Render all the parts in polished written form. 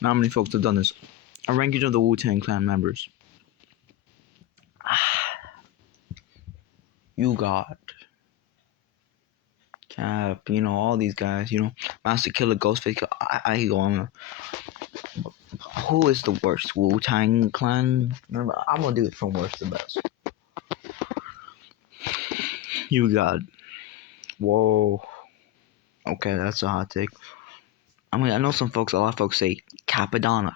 Not many folks have done this. A ranking of the Wu Tang Clan members. You got Cap, all these guys, Master Killer, Ghostface. I go on. Who is the worst? Wu Tang Clan? Remember, I'm gonna do it from worst to best. You got. Whoa. Okay, that's a hot take. I mean, I know a lot of folks say Capadonna.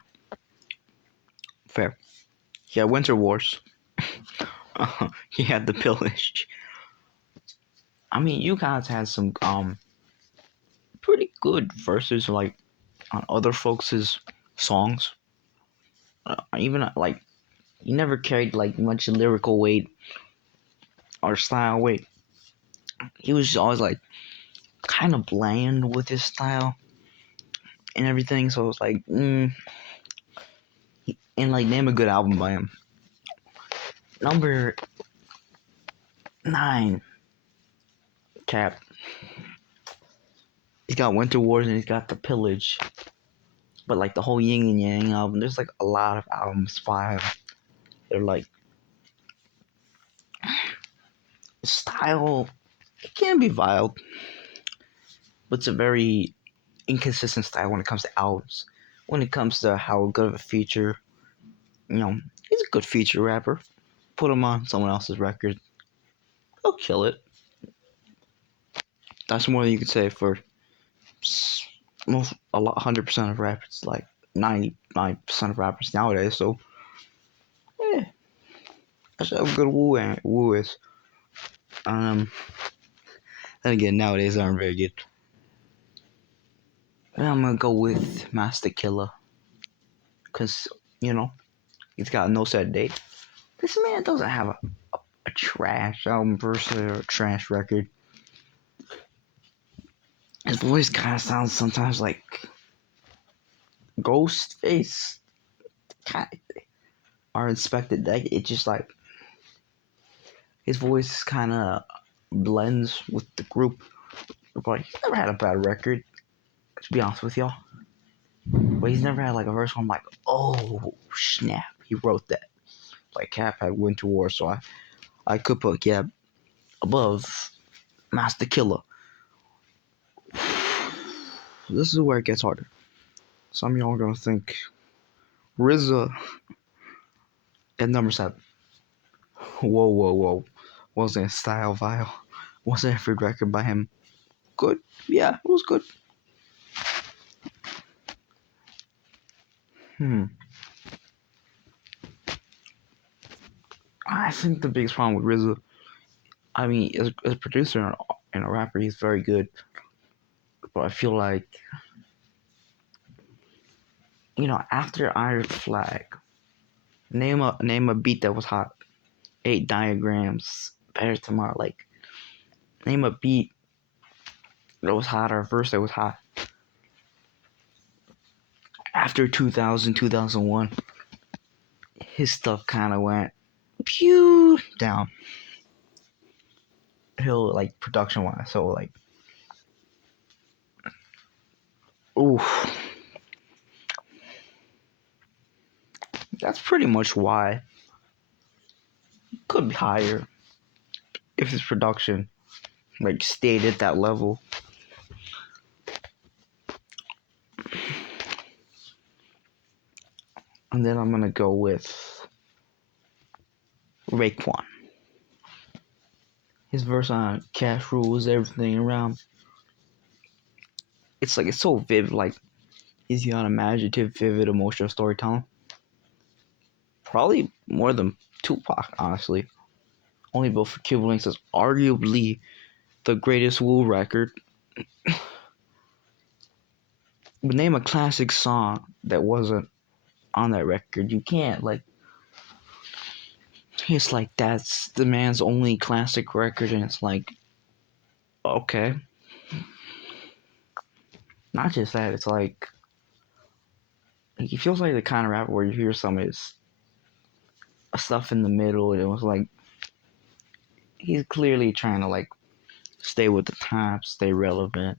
Fair. He had Winter Wars. He had the pillage. I mean, you guys had some pretty good verses like on other folks' songs. Even like he never carried like much lyrical weight or style weight. He was always like kind of bland with his style and everything. So it was like, and like name a good album by him. Number 9, Cap. He's got Winter Wars and he's got The Pillage. But like the whole Yin and Yang album, there's like a lot of albums by him. They're like style. It can be wild, but it's a very inconsistent style when it comes to albums. When it comes to how good of a feature, he's a good feature rapper. Put him on someone else's record, he'll kill it. That's more than you could say for 100% of rappers, like 99% of rappers nowadays. So, yeah, that's how good Wu is. Then again, nowadays aren't very good. And I'm gonna go with Master Killer, cause he's got no set date. This man doesn't have a trash album versus a trash record. His voice kind of sounds sometimes like Ghostface, or Inspector Deck. It just like his voice kind of blends with the group. But he's never had a bad record, to be honest with y'all. But he's never had like a verse where I'm like, oh snap, he wrote that. Like Cap had Winter War, so I could put Cap above Master Killer. This is where it gets harder. Some of y'all are gonna think RZA at number 7. Whoa. Wasn't a style vile. Wasn't every record by him good? Yeah, it was good. I think the biggest problem with RZA, I mean, as a producer and a rapper, he's very good. But I feel like, after Iron Flag, name a beat that was hot. 8 Diagrams, Better Tomorrow. Like, name a beat that was hot or a verse that was hot. After 2000, 2001, his stuff kind of went pew down. He'll like production wise, so like, ooh, that's pretty much why. Could be higher if his production like stayed at that level. And then I'm gonna go with Raekwon. His verse on Cash Rules Everything Around. It's so vivid, like he's got imaginative, vivid, emotional storytelling. Probably more than Tupac, honestly. Only Built for Cuban Links is arguably the greatest Wu record. But name a classic song that wasn't on that record. You can't, like, it's like that's the man's only classic record, and it's like, okay. Not just that, it's like he feels like the kind of rapper where you hear some of his stuff in the middle, and it was like he's clearly trying to like stay with the times, stay relevant,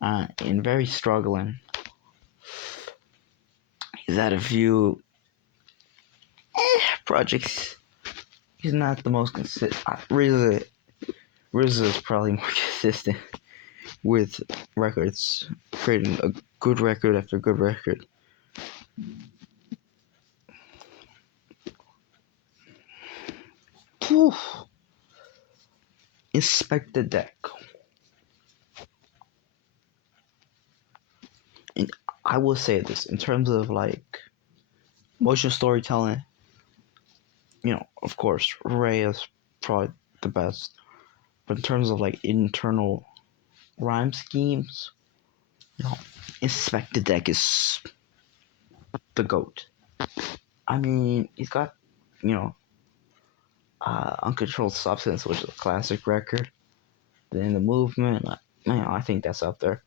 and very struggling. He's had a few projects. He's not the most consistent. RZA is probably more consistent with records, creating a good record after good record. Whew. Inspect the deck. And I will say this in terms of like motion storytelling, of course, Ray is probably the best. But in terms of like internal rhyme schemes, you know, Inspect the Deck is the GOAT. I mean, he's got, you know, Uncontrolled Substance, which is a classic record. Then the Movement, I think that's up there.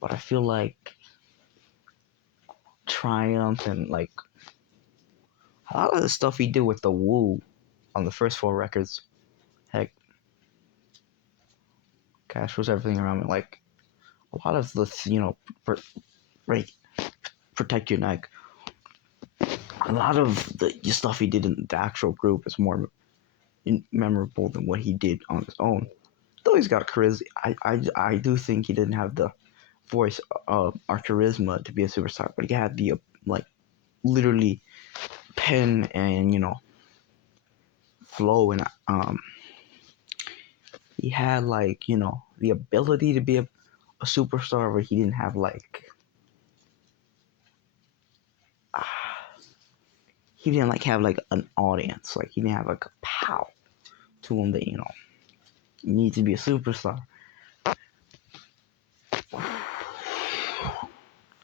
But I feel like Triumph and like a lot of the stuff he did with the Wu on the first four records, heck, Cash was everything around me. Like a lot of the, right, Protect Your Neck. A lot of the stuff he did in the actual group is more memorable than what he did on his own. Though he's got charisma, I do think he didn't have the voice or charisma to be a superstar, but he had the like literally pen and flow, and he had like the ability to be a superstar, but he didn't have like he didn't like have like an audience, like he didn't have like a pow to him that you need to be a superstar.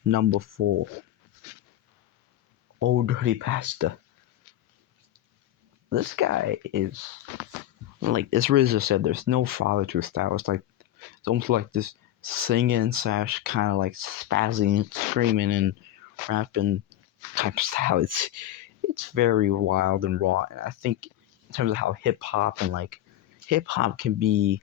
Number 4, Old Dirty Pasta. This guy is like, as RZA said, there's no father to his style. It's almost like this singing slash kind of like spazzing, screaming and rapping type of style. It's very wild and raw, and I think in terms of how hip hop can be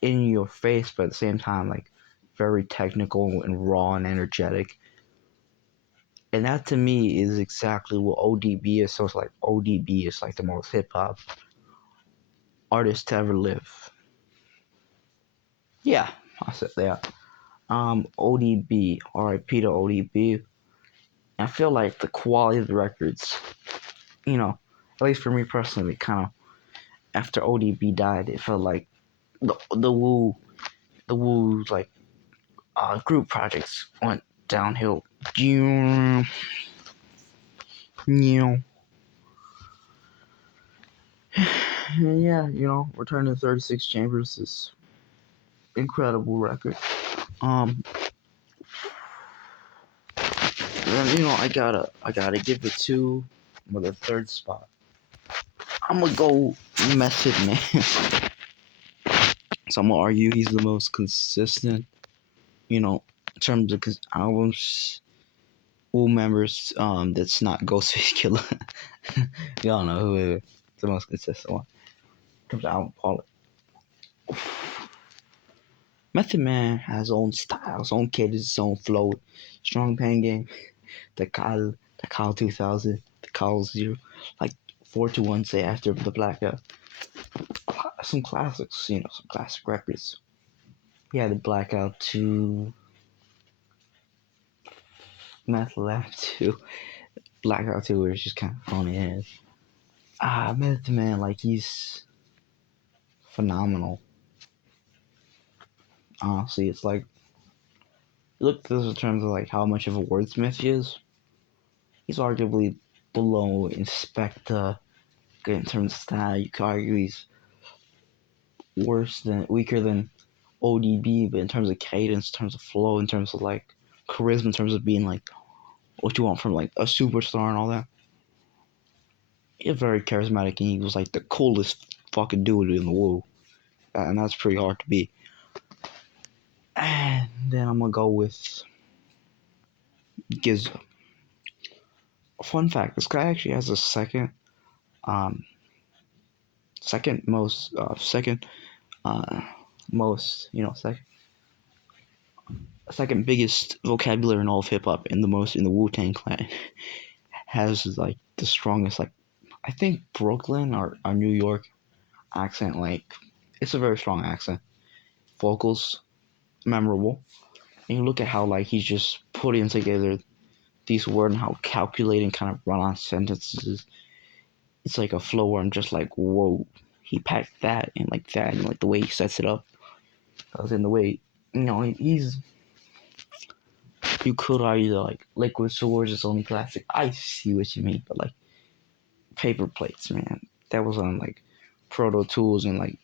in your face, but at the same time like very technical and raw and energetic. And that to me is exactly what ODB is. So it's like ODB is like the most hip hop artist to ever live. Yeah, I said that. ODB, RIP to ODB. I feel like the quality of the records, at least for me personally, kind of after ODB died, it felt like the Wu like group projects went downhill. Yeah, Return to 36 Chambers is incredible record. Then I gotta give it to the third spot. I'm gonna go Method Man. So I'm gonna argue he's the most consistent, in terms of albums. All members, that's not Ghostface Killer. Y'all know who is the most consistent one. In terms of album quality. Method Man has his own style, his own cadence, his own flow. Strong Pain Game, the Kyle 2000, the Kyle Zero, like 421 say after the blackout. Some classics, some classic records. Yeah, the Blackout 2, Meth Lab 2, Blackout 2 is just kind of funny as. Method Man, like, he's phenomenal. Honestly, it's like, look at this in terms of like how much of a wordsmith he is. He's arguably below Inspector in terms of style. You could argue he's weaker than ODB, but in terms of cadence, in terms of flow, in terms of like charisma, in terms of being like what you want from like a superstar and all that. He's very charismatic, and he was like the coolest fucking dude in the world, and that's pretty hard to beat. And then I'm gonna go with Gizzo. Fun fact: this guy actually has a um, second most, second second biggest vocabulary in all of hip hop, and the most in the Wu Tang Clan. Has like the strongest, like I think Brooklyn or New York accent. Like it's a very strong accent. Vocals memorable. And you look at how like he's just putting together these words and how calculating kind of run on sentences. It's like a flow where I'm just like, whoa, he packed that and like the way he sets it up. I was in the way, he's you could argue that like Liquid Swords is only classic. I see what you mean, but like paper plates, man, that was on like Proto Tools, and like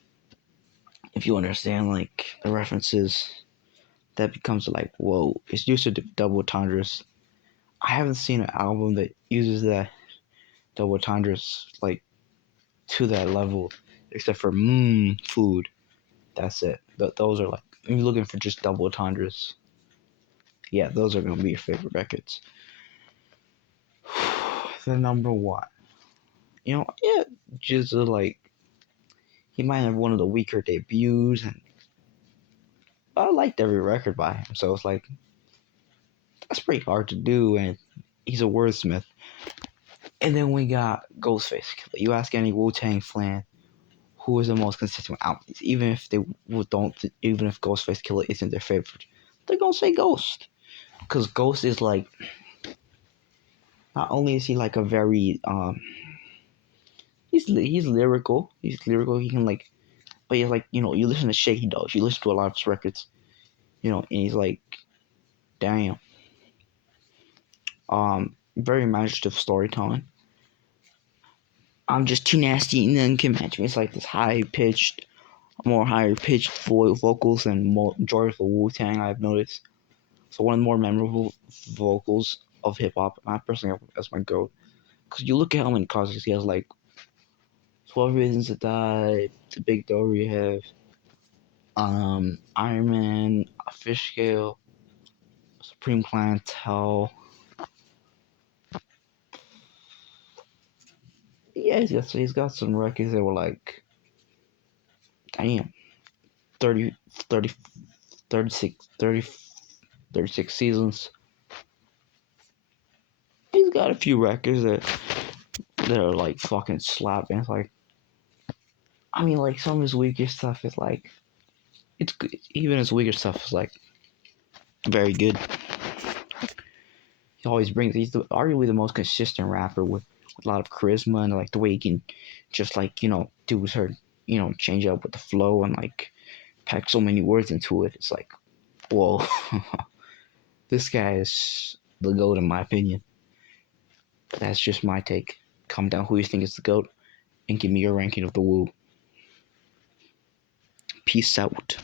if you understand like the references, that becomes like whoa. It's used to double entendres. I haven't seen an album that uses that double entendres like to that level, except for food. That's it. Those are like if you're looking for just double entendres. Yeah, those are gonna be your favorite records. The number one, yeah, just like he might have one of the weaker debuts, and I liked every record by him. So it's like that's pretty hard to do, and he's a wordsmith. And then we got Ghostface. You ask any Wu Tang fan who is the most consistent albums, even if they don't, even if Ghostface Killer isn't their favorite, they're gonna say Ghost, because Ghost is like not only is he like a very he's lyrical, he can like, but he's like you listen to Shaky Dogs, you listen to a lot of his records, and he's like damn, very imaginative storytelling. I'm just too nasty and then can match me. It's like this more higher pitched vocals than majority of the Wu Tang I've noticed. So one of the more memorable vocals of hip hop, I personally have as my goat. Because you look at how many classics he has, like 12 Reasons to Die, The Big Door you have, Iron Man, Fish Scale, Supreme Clientele. Yeah, he's got some records that were like, damn, 30, 30, 36, 30, 36 seasons. He's got a few records that are like fucking slapping. It's like, I mean, like some of his weaker stuff is like, it's good. Even his weaker stuff is like very good. He's arguably the most consistent rapper with a lot of charisma, and like the way he can just like, do certain, change up with the flow and like pack so many words into it. It's like, whoa, this guy is the GOAT in my opinion. But that's just my take. Comment down who you think is the GOAT and give me your ranking of the Wu. Peace out.